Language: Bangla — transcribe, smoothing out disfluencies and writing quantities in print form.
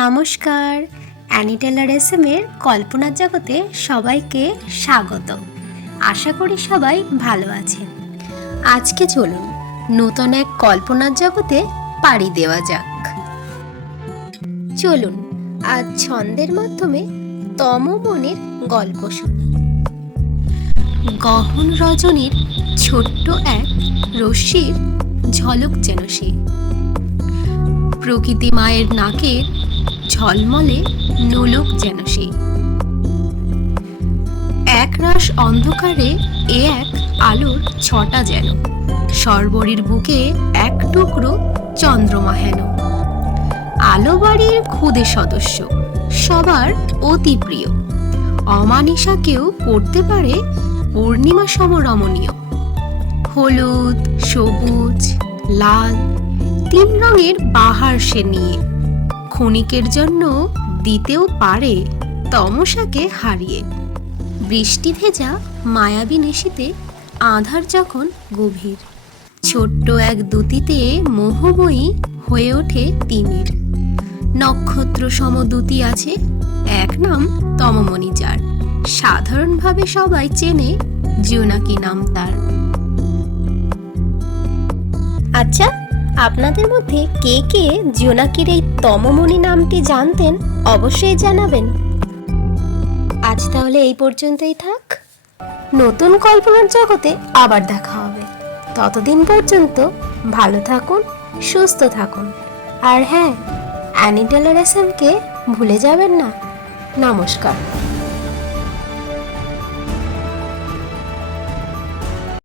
নমস্কার, অ্যানি টেলার এসএমের কল্পনার জগতে সবাইকে স্বাগত। আশা করি সবাই ভালো আছেন। আজকে চলুন নতুন এক কল্পনার জগতে পাড়ি দেওয়া যাক। চলুন আজ ছন্দের মাধ্যমে তমমনের গল্প শুনি। গহন রজনীর ছোট্ট এক রশ্মির ঝলক যেন সে, প্রকৃতি মায়ের নাকের ঝলমলে নোলক যেন সে। একরাশ অন্ধকারে এ এক আলোর ছটা যেন, সর্বরীর বুকে এক টুকরো চন্দ্রমা হেন। আলো বাড়ির খুদে সদস্য, সবার অতি প্রিয়, অমানিসাকেও করতে পারে পূর্ণিমা সমরমণীয়। হলুদ, সবুজ, লাল তিন রঙের বাহার সে নিয়ে, ক্ষণিকের জন্য দিতেও পারে তমসাকে হারিয়ে। বৃষ্টি ভেজা মায়াবী নিশীতে আঁধার যখন গভীর, ছোট্ট এক দুতিতে মোহময়ী হয়ে ওঠে তিমির। নক্ষত্র সম দুতি আছে, এক নাম তমমণি যার, সাধারণভাবে সবাই চেনে জোনাকি নাম তার। আচ্ছা, আপনাদের মধ্যে কে কে জোনাকির এই তমমণি নামটি জানতেন অবশ্যই জানাবেন। আজ তাহলে এই পর্যন্তই থাক। নতুন কল্পনার জগতে আবার দেখা হবে। ততদিন পর্যন্ত ভালো থাকুন, সুস্থ থাকুন। আর হ্যাঁ, অ্যানি টেলার এসএমকে ভুলে যাবেন না। নমস্কার।